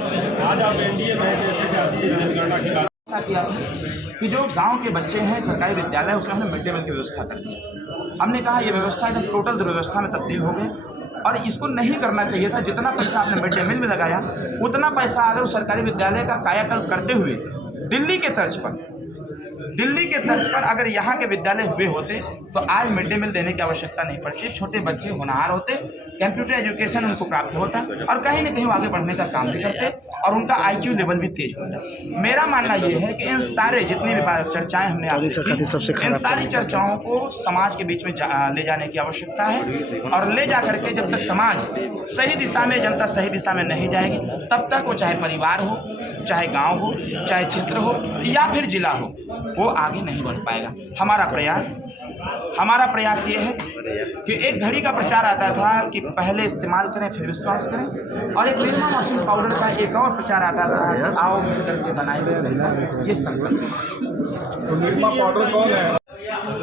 आज आप एनडीए में जैसे जातीय जनगणना की बात ऐसा किया था कि जो गांव के बच्चे हैं सरकारी विद्यालय उसमें हमने मिड डे मील की व्यवस्था कर दी थी। हमने कहा ये व्यवस्था एकदम टोटल दुर्व्यवस्था में तब्दील हो गई और इसको नहीं करना चाहिए था। जितना पैसा आपने मिड डे मील में लगाया उतना पैसा अगर उस सरकारी विद्यालय का कायाकल्प करते हुए दिल्ली के तर्ज पर अगर यहाँ के विद्यालय हुए होते तो आज मिड डे मील देने की आवश्यकता नहीं पड़ती। छोटे बच्चे होनहार होते, कंप्यूटर एजुकेशन उनको प्राप्त होता और कहीं ना कहीं वो आगे बढ़ने का काम भी करते और उनका IQ लेवल भी तेज होता। मेरा मानना ये है कि इन सारे जितनी भी चर्चाएं हमने आपसे की, इन सारी चर्चाओं को समाज के बीच में ले जाने की आवश्यकता है और ले जा करके जब तक समाज सही दिशा में, जनता सही दिशा में नहीं जाएगी तब तक वो चाहे परिवार हो, चाहे गाँव हो, चाहे क्षेत्र हो या फिर जिला हो, वो आगे नहीं बढ़ पाएगा। हमारा प्रयास ये है कि एक घड़ी का प्रचार आता था कि पहले इस्तेमाल करें फिर विश्वास करें, और एक निरमा मशीन पाउडर का एक और प्रचार आता था, आओ मिल करके बनाएंगे ये संकल्प। तो निरमा पाउडर कौन है?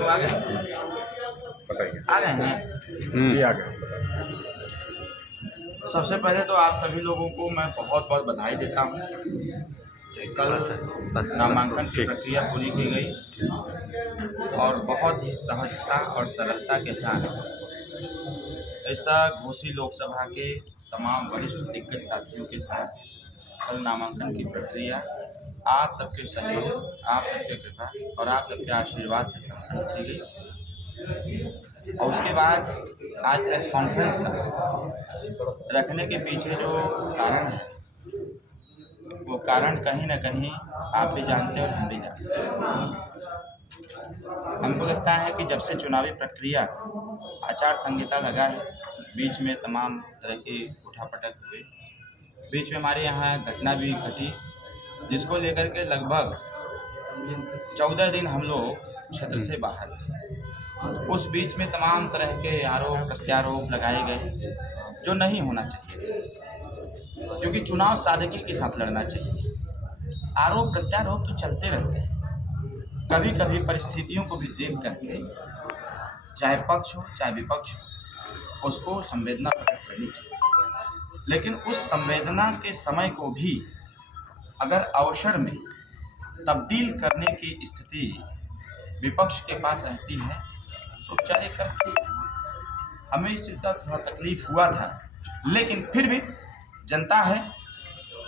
आ गए हैं जी, आ गए। सबसे पहले तो आप सभी लोगों को मैं बहुत बहुत बधाई देता हूँ। कल नामांकन की प्रक्रिया पूरी की गई और बहुत ही सहजता और सरलता के साथ ऐसा घोसी लोकसभा के तमाम वरिष्ठ दिग्गज साथियों के साथ कल नामांकन की प्रक्रिया आप सबके सहयोग, आप सबके कृपा और आप सबके आशीर्वाद से संपन्न की गई। और उसके बाद आज प्रेस कॉन्फ्रेंस का रखने के पीछे जो कारण है वो कारण कहीं ना कहीं आप भी जानते हैं और हम भी जानते हैं। हमको लगता है कि जब से चुनावी प्रक्रिया आचार संहिता लगा है, बीच में तमाम तरह की उठापटक हुए, बीच में हमारे यहाँ घटना भी घटी जिसको लेकर के लगभग 14 दिन हम लोग क्षेत्र से बाहर थे। उस बीच में तमाम तरह के आरोप प्रत्यारोप लगाए गए जो नहीं होना चाहिए, क्योंकि चुनाव सादगी के साथ लड़ना चाहिए। आरोप प्रत्यारोप तो चलते रहते हैं, कभी कभी परिस्थितियों को भी देख करके चाहे पक्ष हो चाहे विपक्ष हो उसको संवेदना प्रकट करनी चाहिए। लेकिन उस संवेदना के समय को भी अगर अवसर में तब्दील करने की स्थिति विपक्ष के पास रहती है तो बेचारे करते हैं। हमें इस चीज़ का थोड़ा तकलीफ हुआ था, लेकिन फिर भी जनता है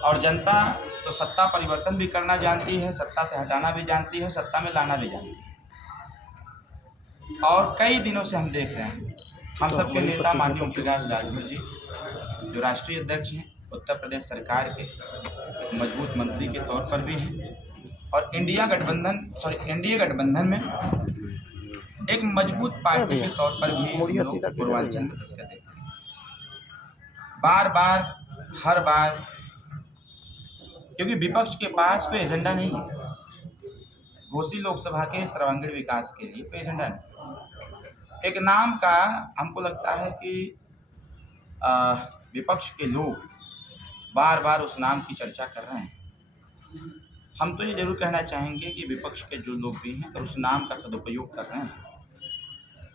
और जनता तो सत्ता परिवर्तन भी करना जानती है, सत्ता से हटाना भी जानती है, सत्ता में लाना भी जानती है। और कई दिनों से हम देख रहे हैं हम सबके नेता माननीय ओम प्रकाश राजभर जी जो राष्ट्रीय अध्यक्ष हैं, उत्तर प्रदेश सरकार के मजबूत मंत्री के तौर पर भी हैं और एनडीए गठबंधन में एक मजबूत पार्टी के तौर पर भी पूर्वांचल में दस्तक देते हैं। बार बार हर बार, क्योंकि विपक्ष के पास कोई एजेंडा नहीं है, घोसी लोकसभा के सर्वांगीण विकास के लिए कोई एजेंडा नहीं। एक नाम का हमको लगता है कि विपक्ष के लोग बार बार उस नाम की चर्चा कर रहे हैं। हम तो ये जरूर कहना चाहेंगे कि विपक्ष के जो लोग भी हैं तो उस नाम का सदुपयोग कर रहे हैं,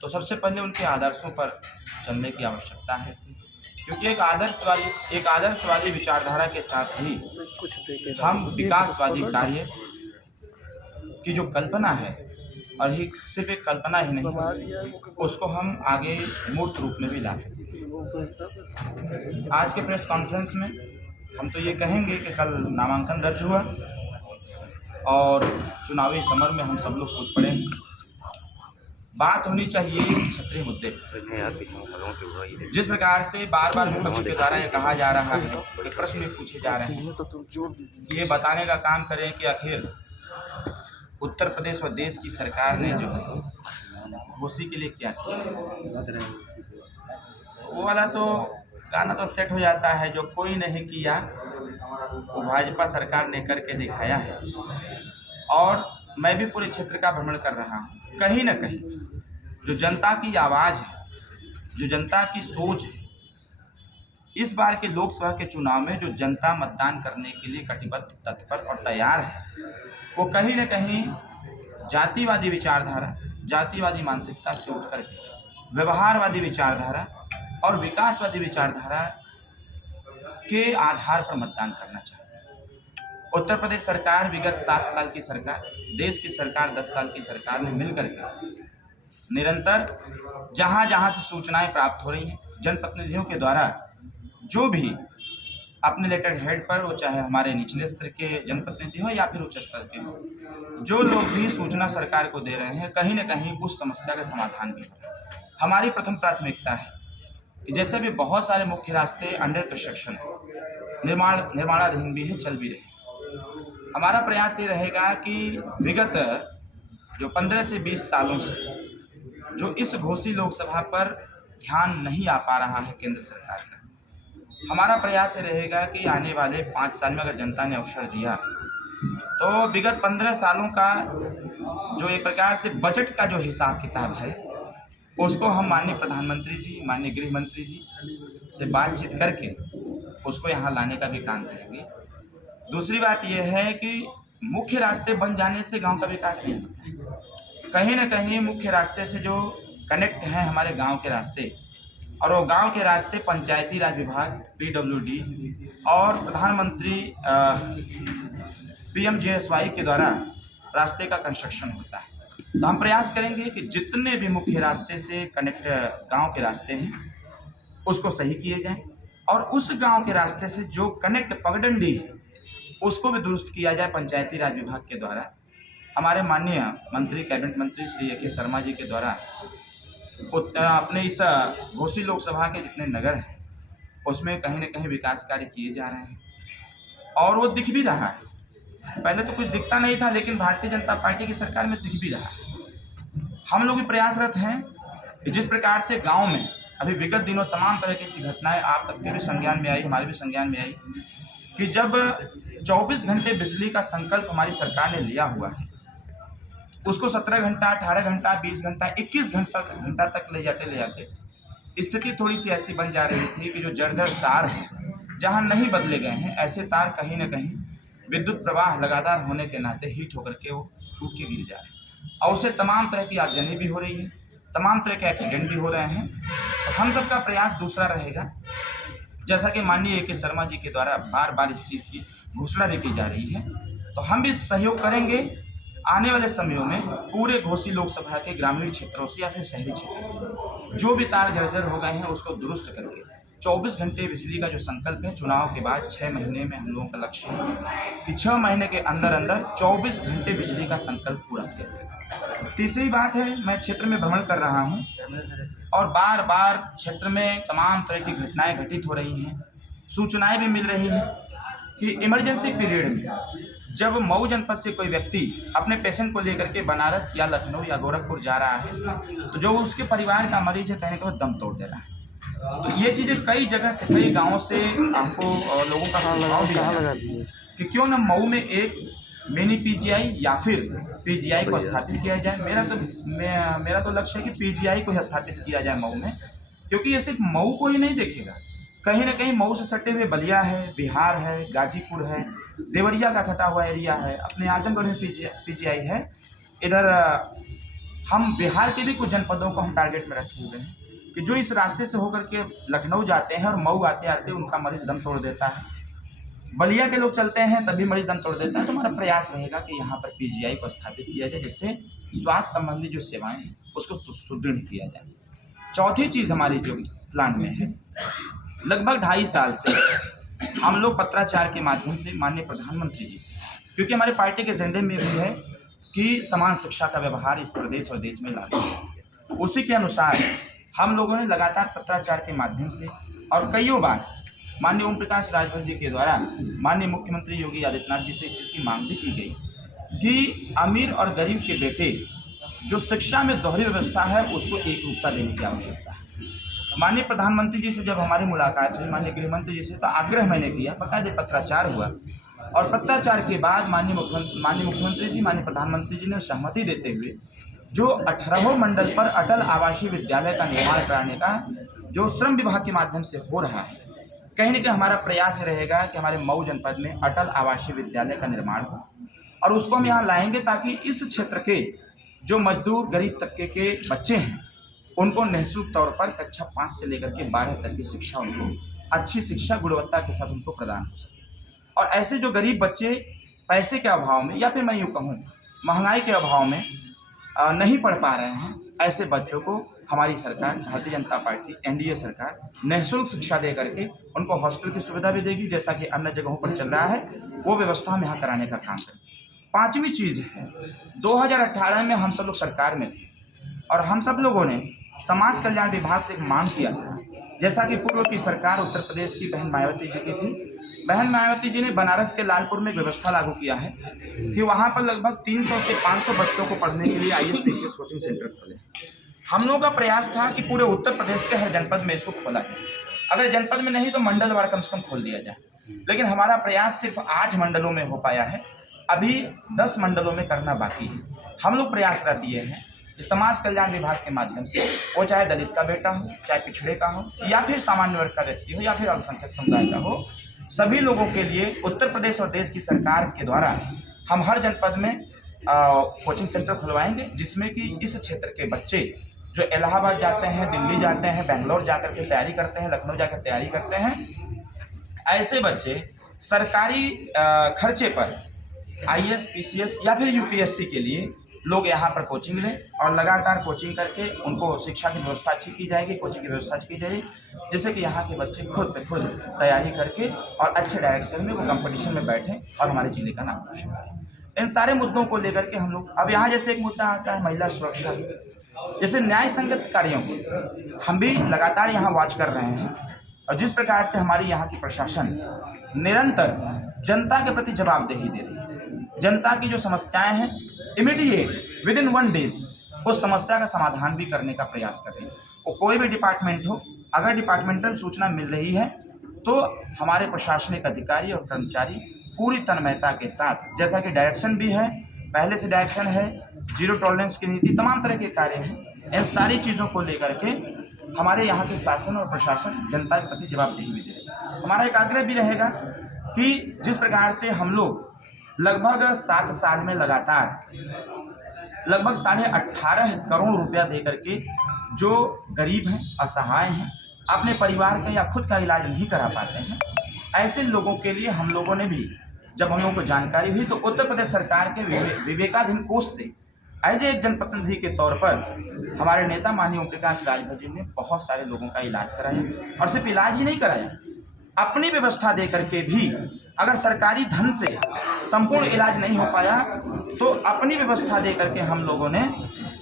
तो सबसे पहले उनके आदर्शों पर चलने की आवश्यकता है, क्योंकि एक आदर्शवादी विचारधारा के साथ ही हम विकासवादी कार्य की जो कल्पना है, और ही सिर्फ एक कल्पना ही नहीं, उसको हम आगे मूर्त रूप में भी ला सकते हैं। आज के प्रेस कॉन्फ्रेंस में हम तो ये कहेंगे कि कल नामांकन दर्ज हुआ और चुनावी समर में हम सब लोग कूद पड़े। बात होनी चाहिए क्षेत्रीय मुद्दे, जिस प्रकार से बार बार विपक्ष के द्वारा ये कहा जा रहा है कि प्रश्न भी पूछे जा रहे हैं कि ये बताने का काम करें कि आखिर उत्तर प्रदेश और देश की सरकार ने जो है घोसी के लिए क्या किया। वो वाला तो गाना तो सेट हो जाता है, जो कोई नहीं किया वो भाजपा सरकार ने करके दिखाया है। और मैं भी पूरे क्षेत्र का भ्रमण कर रहा हूँ, कहीं ना कहीं जो जनता की आवाज़ है, जो जनता की सोच है, इस बार के लोकसभा के चुनाव में जो जनता मतदान करने के लिए कटिबद्ध, तत्पर और तैयार है, वो कहीं न कहीं जातिवादी विचारधारा, जातिवादी मानसिकता से उठ करके व्यवहारवादी विचारधारा और विकासवादी विचारधारा के आधार पर मतदान करना चाहते हैं। उत्तर प्रदेश सरकार विगत 7 साल की सरकार, देश की सरकार 10 साल की सरकार ने मिलकर के निरंतर जहां जहां से सूचनाएं प्राप्त हो रही हैं, जनप्रतिनिधियों के द्वारा जो भी अपने लेटर हेड पर, वो चाहे हमारे निचले स्तर के जनप्रतिनिधि हो या फिर उच्च स्तर के हो, जो लोग भी सूचना सरकार को दे रहे हैं, कहीं न कहीं उस समस्या का समाधान भी हो रहा है। हमारी प्रथम प्राथमिकता है कि जैसे भी बहुत सारे मुख्य रास्ते अंडर कंस्ट्रक्शन है, निर्माणाधीन भी है, चल भी रहे हैं। हमारा प्रयास ये रहेगा कि विगत जो 15 से 20 सालों से जो इस घोसी लोकसभा पर ध्यान नहीं आ पा रहा है केंद्र सरकार का, हमारा प्रयास ये रहेगा कि आने वाले 5 साल में अगर जनता ने अवसर दिया तो विगत 15 सालों का जो एक प्रकार से बजट का जो हिसाब किताब है, उसको हम माननीय प्रधानमंत्री जी, माननीय गृह मंत्री जी से बातचीत करके उसको यहाँ लाने का भी काम करेंगे। दूसरी बात यह है कि मुख्य रास्ते बन जाने से गांव का विकास नहीं होता। कहीं न कहीं मुख्य रास्ते से जो कनेक्ट हैं हमारे गांव के रास्ते, और वो गांव के रास्ते पंचायती राज विभाग, PWD और प्रधानमंत्री PMJSY के द्वारा रास्ते का कंस्ट्रक्शन होता है। तो हम प्रयास करेंगे कि जितने भी मुख्य रास्ते से कनेक्ट गांव के रास्ते हैं उसको सही किए जाएं, और उस गांव के रास्ते से जो कनेक्ट पगडंडी है उसको भी दुरुस्त किया जाए पंचायती राज विभाग के द्वारा। हमारे माननीय मंत्री, कैबिनेट मंत्री श्री AK शर्मा जी के द्वारा अपने इस घोसी लोकसभा के जितने नगर हैं उसमें कहीं न कहीं विकास कार्य किए जा रहे हैं, और वो दिख भी रहा है। पहले तो कुछ दिखता नहीं था, लेकिन भारतीय जनता पार्टी की सरकार में दिख भी रहा है। हम लोग भी प्रयासरत हैं कि जिस प्रकार से गांव में अभी विगत दिनों तमाम तरह की ऐसी घटनाएं आप सबके भी संज्ञान में आई, हमारे भी संज्ञान में आई, कि जब 24 घंटे बिजली का संकल्प हमारी सरकार ने लिया हुआ है, उसको 17 घंटा, 18 घंटा, 20 घंटा, 21 घंटा तक ले जाते स्थिति थोड़ी सी ऐसी बन जा रही थी कि जो जर्जर तार हैं, जहां नहीं बदले गए हैं, ऐसे तार कहीं न कहीं विद्युत प्रवाह लगातार होने के नाते हीट होकर के वो टूट के गिर जा रहे हैं, और उससे तमाम तरह की आगजनी भी हो रही है, तमाम तरह के एक्सीडेंट भी हो रहे हैं। तो हम सबका प्रयास दूसरा रहेगा, जैसा कि माननीय AK शर्मा जी के द्वारा बार बार इस चीज़ की घोषणा भी की जा रही है, तो हम भी सहयोग करेंगे आने वाले समयों में पूरे घोसी लोकसभा के ग्रामीण क्षेत्रों से या फिर शहरी क्षेत्रों जो भी तार जर्जर हो गए हैं उसको दुरुस्त करके 24 घंटे बिजली का जो संकल्प है, चुनाव के बाद 6 महीने में हम लोगों का लक्ष्य है कि 6 महीने के अंदर अंदर 24 घंटे बिजली का संकल्प पूरा किया जाए। तीसरी बात है, मैं क्षेत्र में भ्रमण कर रहा हूँ और बार बार क्षेत्र में तमाम तरह की घटनाएं घटित हो रही हैं, सूचनाएं भी मिल रही हैं कि इमरजेंसी पीरियड में जब मऊ जनपद से कोई व्यक्ति अपने पेशेंट को लेकर के बनारस या लखनऊ या गोरखपुर जा रहा है, तो जो उसके परिवार का मरीज है कहने को दम तोड़ दे रहा है। तो ये चीज़ें कई जगह से, कई गांवों से हमको लोगों का सुझाव भी आया कि क्यों न मऊ में एक मिनी PGI या फिर PGI को स्थापित किया जाए। मेरा तो लक्ष्य है कि PGI को स्थापित किया जाए मऊ में, क्योंकि ये सिर्फ मऊ को ही नहीं देखेगा, कहीं ना कहीं मऊ से सटे हुए बलिया है, बिहार है, गाजीपुर है, देवरिया का सटा हुआ एरिया है, अपने आजमगढ़ में PGI है। इधर हम बिहार के भी कुछ जनपदों को हम टारगेट में रखे हुए हैं कि जो इस रास्ते से होकर के लखनऊ जाते हैं और मऊ आते आते उनका मरीज दम तोड़ देता है, बलिया के लोग चलते हैं तभी मरीज दम तोड़ देता है। तो हमारा प्रयास रहेगा कि यहाँ पर PGI को स्थापित किया जाए, जिससे स्वास्थ्य संबंधी जो सेवाएं हैं उसको सुदृढ़ किया जाए। चौथी चीज़ हमारी जो प्लान में है, लगभग 2.5 साल से हम लोग पत्राचार के माध्यम से माननीय प्रधानमंत्री जी से, क्योंकि हमारे पार्टी के एजेंडे में भी है कि समान शिक्षा का व्यवहार इस प्रदेश और देश में लागू है, उसी के अनुसार हम लोगों ने लगातार पत्राचार के माध्यम से और कईयों बार माननीय ओम प्रकाश राजभर जी के द्वारा माननीय मुख्यमंत्री योगी आदित्यनाथ जी से इस चीज़ की मांग भी की गई कि अमीर और गरीब के बेटे जो शिक्षा में दोहरी व्यवस्था है उसको एक रूपता देने की आवश्यकता है। माननीय प्रधानमंत्री जी से जब हमारी मुलाकात हुई, माननीय गृह मंत्री जी से, तो आग्रह मैंने किया, बाकायदे पत्राचार हुआ, और पत्राचार के बाद माननीय मुख्यमंत्री जी, माननीय प्रधानमंत्री जी ने सहमति देते हुए जो 18 मंडल पर अटल आवासीय विद्यालय का निर्माण कराने का जो श्रम विभाग के माध्यम से हो रहा है, कहीं न कहीं हमारा प्रयास रहेगा कि हमारे मऊ जनपद में अटल आवासीय विद्यालय का निर्माण हो, और उसको हम यहाँ लाएंगे ताकि इस क्षेत्र के जो मजदूर गरीब तबके के बच्चे हैं उनको निःशुल्क तौर पर कक्षा 5 से लेकर के 12 तक की शिक्षा उनको अच्छी शिक्षा गुणवत्ता के साथ उनको प्रदान हो सके। और ऐसे जो गरीब बच्चे पैसे के अभाव में या फिर मैं यूँ कहूँ महंगाई के अभाव में नहीं पढ़ पा रहे हैं, ऐसे बच्चों को हमारी सरकार भारतीय जनता पार्टी एनडीए सरकार निःशुल्क शिक्षा दे करके उनको हॉस्टल की सुविधा भी देगी, जैसा कि अन्य जगहों पर चल रहा है, वो व्यवस्था हम यहाँ कराने का काम करें। पाँचवीं चीज़ है, 2018 में हम सब लोग सरकार में थे और हम सब लोगों ने समाज कल्याण विभाग से एक मांग किया था, जैसा कि पूर्व की सरकार उत्तर प्रदेश की बहन मायावती जी की थी। बहन मायावती जी ने बनारस के लालपुर में व्यवस्था लागू किया है कि वहाँ पर लगभग 300 से 500 बच्चों को पढ़ने के लिए IAS-PCS कोचिंग सेंटर खोले। हम लोगों का प्रयास था कि पूरे उत्तर प्रदेश के हर जनपद में इसको खोला जाए, अगर जनपद में नहीं तो मंडलवार कम से कम खोल दिया जाए, लेकिन हमारा प्रयास सिर्फ 8 मंडलों में हो पाया है, अभी 10 मंडलों में करना बाकी है। हम लोग प्रयासरत ये हैं कि समाज कल्याण विभाग के माध्यम से, वो चाहे दलित का बेटा हो, चाहे पिछड़े का हो, या फिर सामान्य वर्ग का व्यक्ति हो, या फिर अल्पसंख्यक समुदाय का हो, सभी लोगों के लिए उत्तर प्रदेश और देश की सरकार के द्वारा हम हर जनपद में कोचिंग सेंटर खुलवाएंगे, जिसमें कि इस क्षेत्र के बच्चे जो इलाहाबाद जाते हैं, दिल्ली जाते हैं, बेंगलोर जाकर के तैयारी करते हैं, लखनऊ जाकर तैयारी करते हैं, ऐसे बच्चे सरकारी खर्चे पर IAS-PCS या फिर UPSC के लिए लोग यहाँ पर कोचिंग लें और लगातार कोचिंग करके उनको शिक्षा की व्यवस्था अच्छी की जाएगी, कोचिंग की व्यवस्था अच्छी की जाएगी, जिससे कि यहाँ के बच्चे खुद पे खुद तैयारी करके और अच्छे डायरेक्शन में वो कंपटीशन में बैठें और हमारे जिले का नाम रोशन करें। इन सारे मुद्दों को लेकर के हम लोग, अब यहाँ जैसे एक मुद्दा आता है महिला सुरक्षा, जैसे न्याय संगत कार्यों को हम भी लगातार यहाँ वॉच कर रहे हैं, और जिस प्रकार से हमारी यहाँ की प्रशासन निरंतर जनता के प्रति जवाबदेही दे रही है, जनता की जो समस्याएं हैं इमीडिएट विदिन 1 डेज उस समस्या का समाधान भी करने का प्रयास कर रही है। वो कोई भी डिपार्टमेंट हो, अगर डिपार्टमेंटल सूचना मिल रही है तो हमारे प्रशासनिक अधिकारी और कर्मचारी पूरी तन्मयता के साथ, जैसा कि डायरेक्शन भी है, पहले से डायरेक्शन है, जीरो टॉलरेंस की नीति, तमाम तरह के कार्य हैं, इन सारी चीज़ों को लेकर के हमारे यहाँ के शासन और प्रशासन जनता के प्रति जवाबदेही भी दे रही है। हमारा एक आग्रह भी रहेगा कि जिस प्रकार से हम लोग लगभग 7 साल में लगातार लगभग 18.5 करोड़ रुपया दे करके जो गरीब हैं, असहाय हैं, अपने परिवार का या खुद का इलाज नहीं करा पाते हैं, ऐसे लोगों के लिए हम लोगों ने भी, जब हम लोगों को जानकारी हुई तो उत्तर प्रदेश सरकार के विवेकाधीन कोष से एज एक जनप्रतिनिधि के तौर पर हमारे नेता माननीय ओम प्रकाश राजभर जी ने बहुत सारे लोगों का इलाज कराया, और सिर्फ इलाज ही नहीं कराया, अपनी व्यवस्था दे करके भी, अगर सरकारी धन से संपूर्ण इलाज नहीं हो पाया तो अपनी व्यवस्था दे करके हम लोगों ने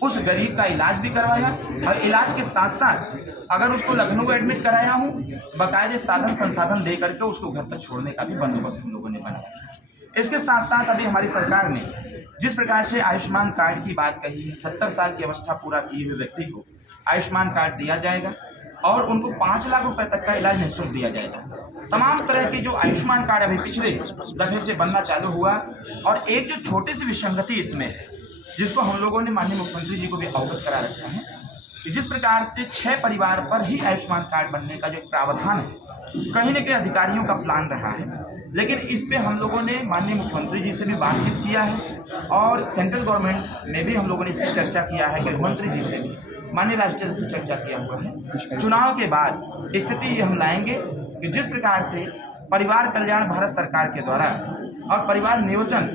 उस गरीब का इलाज भी करवाया, और इलाज के साथ साथ अगर उसको लखनऊ एडमिट कराया हूँ, बाकायदे साधन संसाधन दे करके उसको घर तक छोड़ने का भी बंदोबस्त हम लोगों ने बनाया। इसके साथ साथ अभी हमारी सरकार ने जिस प्रकार से आयुष्मान कार्ड की बात कही है, 70 साल की अवस्था पूरा किए हुए व्यक्ति को आयुष्मान कार्ड दिया जाएगा और उनको 5 लाख रुपए तक का इलाज निःशुल्क दिया जाएगा। तमाम तरह के जो आयुष्मान कार्ड अभी पिछले दफे से बनना चालू हुआ, और एक जो छोटी सी विसंगति इसमें है, जिसको हम लोगों ने माननीय मुख्यमंत्री जी को भी अवगत करा रखा है, कि जिस प्रकार से 6 परिवार पर ही आयुष्मान कार्ड बनने का जो प्रावधान है, कहीं न कहीं अधिकारियों का प्लान रहा है, लेकिन इस पे हम लोगों ने माननीय मुख्यमंत्री जी से भी बातचीत किया है, और सेंट्रल गवर्नमेंट में भी हम लोगों ने इसकी चर्चा किया है, गृह मंत्री जी से भी माननीय राष्ट्रपति से चर्चा किया हुआ है। चुनाव के बाद स्थिति ये हम लाएंगे कि जिस प्रकार से परिवार कल्याण भारत सरकार के द्वारा और परिवार नियोजन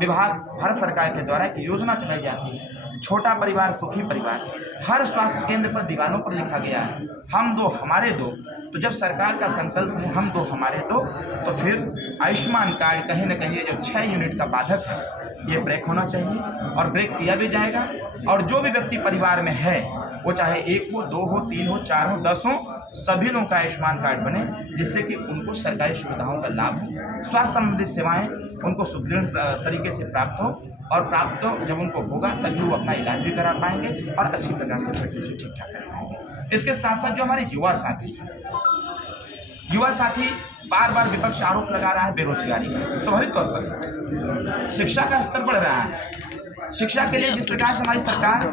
विभाग भारत सरकार के द्वारा एक योजना चलाई जाती है, छोटा परिवार सुखी परिवार, हर स्वास्थ्य केंद्र पर दीवारों पर लिखा गया है हम दो हमारे दो। तो जब सरकार का संकल्प है हम दो हमारे दो, तो फिर आयुष्मान कार्ड कहीं ना कहीं जो 6 यूनिट का बाधक है ये ब्रेक होना चाहिए, और ब्रेक किया भी जाएगा। और जो भी व्यक्ति परिवार में है, वो चाहे 1 हो, 2 हो, 3 हो, 4 हो, 10 हो, सभी लोगों का आयुष्मान कार्ड बने, जिससे कि उनको सरकारी सुविधाओं का लाभ हो, स्वास्थ्य संबंधित सेवाएं उनको सुदृढ़ तरीके से प्राप्त हो, और प्राप्त जब उनको होगा तभी वो अपना इलाज भी करा पाएंगे और अच्छी प्रकार से फिटनेस भी ठीक ठाक कर पाएंगे। इसके साथ साथ जो हमारे युवा साथी बार बार विपक्ष आरोप लगा रहा है बेरोजगारी का, स्वाभाविक तौर पर शिक्षा का स्तर बढ़ रहा है। शिक्षा के लिए जिस प्रकार से हमारी सरकार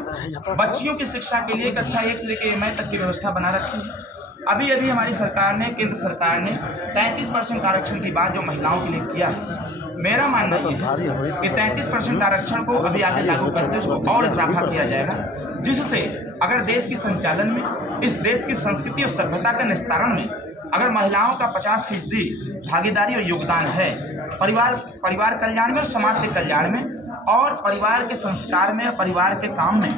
बच्चियों की शिक्षा के लिए एक अच्छा 1 से लेकर MA तक की व्यवस्था बना रखी है। अभी अभी हमारी सरकार ने, केंद्र सरकार ने 33% आरक्षण की बात जो महिलाओं के लिए किया है, मेरा मानना ये है कि 33% आरक्षण को अभी आगे लागू करते उसको और इजाफा किया जाएगा, जिससे अगर देश के संचालन में, इस देश की संस्कृति और सभ्यता के निस्तारण में अगर महिलाओं का 50% भागीदारी और योगदान है परिवार कल्याण में और समाज के कल्याण में और परिवार के संस्कार में, परिवार के काम में,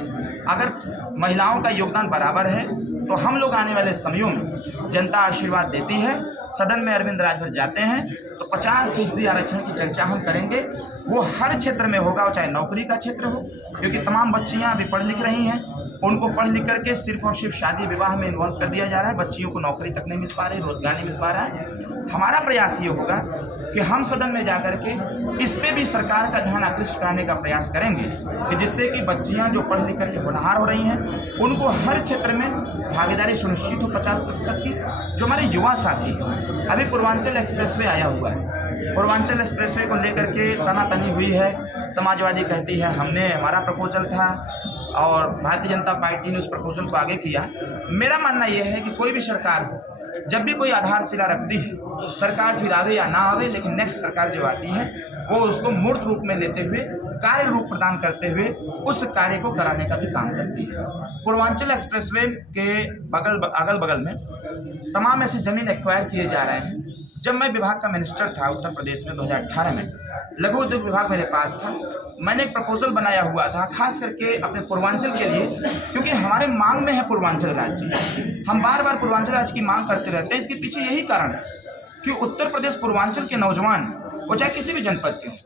अगर महिलाओं का योगदान बराबर है तो हम लोग आने वाले समयों में जनता आशीर्वाद देती है, सदन में अरविंद राजभर जाते हैं तो 50% आरक्षण की चर्चा हम करेंगे। वो हर क्षेत्र में होगा, चाहे नौकरी का क्षेत्र हो, क्योंकि तमाम बच्चियां अभी पढ़ लिख रही हैं, उनको पढ़ लिख करके सिर्फ और सिर्फ शादी विवाह में इन्वॉल्व कर दिया जा रहा है। बच्चियों को नौकरी तक नहीं मिल पा रही, रोजगार नहीं मिल पा रहा है। हमारा प्रयास ये होगा कि हम सदन में जाकर के इस पे भी सरकार का ध्यान आकृष्ट कराने का प्रयास करेंगे कि जिससे कि बच्चियां जो पढ़ लिख करके होनहार हो रही हैं उनको हर क्षेत्र में भागीदारी सुनिश्चित हो 50% की। जो हमारे युवा साथी हैं, अभी पूर्वांचल एक्सप्रेसवे आया हुआ है, पूर्वांचल एक्सप्रेसवे को लेकर के तनातनी हुई है। समाजवादी कहती है हमारा प्रपोजल था और भारतीय जनता पार्टी ने उस प्रपोजल को आगे किया। मेरा मानना यह है कि कोई भी सरकार हो, जब भी कोई आधारशिला रखती है, सरकार फिर आवे या ना आवे, लेकिन नेक्स्ट सरकार जो आती है वो उसको मूर्त रूप में लेते हुए, कार्य रूप प्रदान करते हुए उस कार्य को कराने का भी काम करती है। पूर्वांचल एक्सप्रेसवे के अगल बगल में तमाम ऐसी ज़मीन एक्वायर किए जा रहे हैं। जब मैं विभाग का मिनिस्टर था उत्तर प्रदेश में 2018 में, लघु उद्योग विभाग मेरे पास था, मैंने एक प्रपोजल बनाया हुआ था खास करके अपने पूर्वांचल के लिए, क्योंकि हमारे मांग में है पूर्वांचल राज्य। हम बार बार पूर्वांचल राज्य की मांग करते रहते हैं। इसके पीछे यही कारण है कि उत्तर प्रदेश पूर्वांचल के नौजवान, वो चाहे किसी भी जनपद के हों,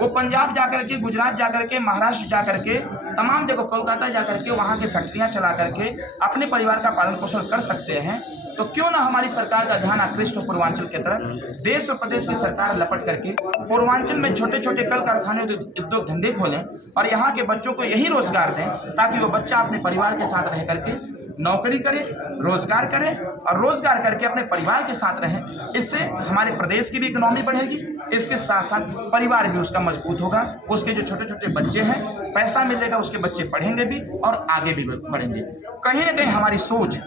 वो पंजाब जाकर के, गुजरात जाकर के, महाराष्ट्र जाकर के, तमाम जगह कोलकाता जाकर के वहाँ के फैक्ट्रियाँ चला करके अपने परिवार का पालन पोषण कर सकते हैं। तो क्यों ना हमारी सरकार का ध्यान आकृष्ट हो पूर्वांचल की तरफ। देश और प्रदेश की सरकार लपट करके पूर्वांचल में छोटे छोटे कल कारखाने, उद्योग धंधे खोलें और यहाँ के बच्चों को यही रोजगार दें, ताकि वो बच्चा अपने परिवार के साथ रह करके नौकरी करे, रोजगार करे और रोजगार करके अपने परिवार के साथ रहें। इससे हमारे प्रदेश की भी इकोनॉमी बढ़ेगी, इसके साथ साथ परिवार भी उसका मजबूत होगा। उसके जो छोटे छोटे बच्चे हैं, पैसा मिलेगा, उसके बच्चे पढ़ेंगे भी और आगे भी बढ़ेंगे। कहीं ना कहीं हमारी सोच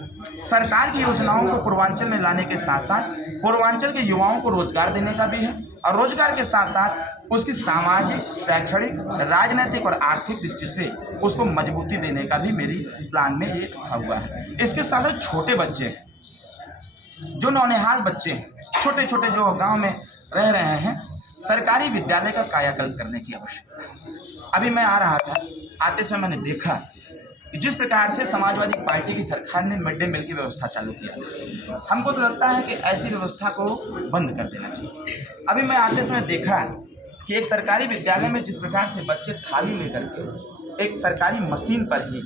सरकार की योजनाओं को पूर्वांचल में लाने के साथ साथ पूर्वांचल के युवाओं को रोजगार देने का भी है और रोजगार के साथ साथ उसकी सामाजिक, शैक्षणिक, राजनीतिक और आर्थिक दृष्टि से उसको मजबूती देने का भी मेरी प्लान में ये रखा हुआ है। इसके साथ साथ छोटे बच्चे हैं, जो नौनिहाल बच्चे हैं, छोटे छोटे जो गांव में रह रहे हैं, सरकारी विद्यालय का कायाकल्प करने की आवश्यकता है। अभी मैं आ रहा था, आते समय मैंने देखा कि जिस प्रकार से समाजवादी पार्टी की सरकार ने मिड डे मील की व्यवस्था चालू किया, हमको तो लगता है कि ऐसी व्यवस्था को बंद कर देना चाहिए। अभी मैं आते समय देखा कि एक सरकारी विद्यालय में जिस प्रकार से बच्चे थाली लेकर के एक सरकारी मशीन पर ही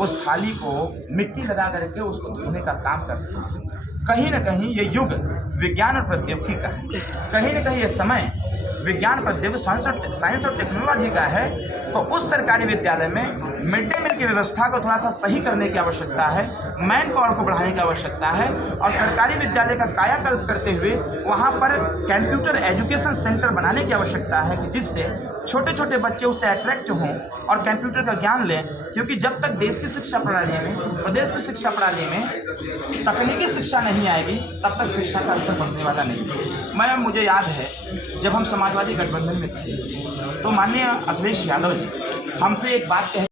उस थाली को मिट्टी लगा करके उसको धोने का काम करते हैं, कहीं ना कहीं ये युग विज्ञान और प्रौद्योगिकी का है, कहीं ना कहीं ये समय विज्ञान, प्रौद्योगिकी, साइंस और टेक्नोलॉजी का है। तो उस सरकारी विद्यालय में मिड डे मील की व्यवस्था को थोड़ा सा सही करने की आवश्यकता है, मैन पावर को बढ़ाने की आवश्यकता है और सरकारी विद्यालय का कायाकल्प करते हुए वहाँ पर कंप्यूटर एजुकेशन सेंटर बनाने की आवश्यकता है कि जिससे छोटे छोटे बच्चे उससे अट्रैक्ट हों और कंप्यूटर का ज्ञान लें। क्योंकि जब तक देश की शिक्षा प्रणाली में, प्रदेश की शिक्षा प्रणाली में तकनीकी शिक्षा नहीं आएगी, तब तक शिक्षा का स्तर बढ़ने वाला नहीं। मुझे याद है जब हम समाजवादी गठबंधन में थे तो माननीय अखिलेश यादव जी हमसे एक बात कहे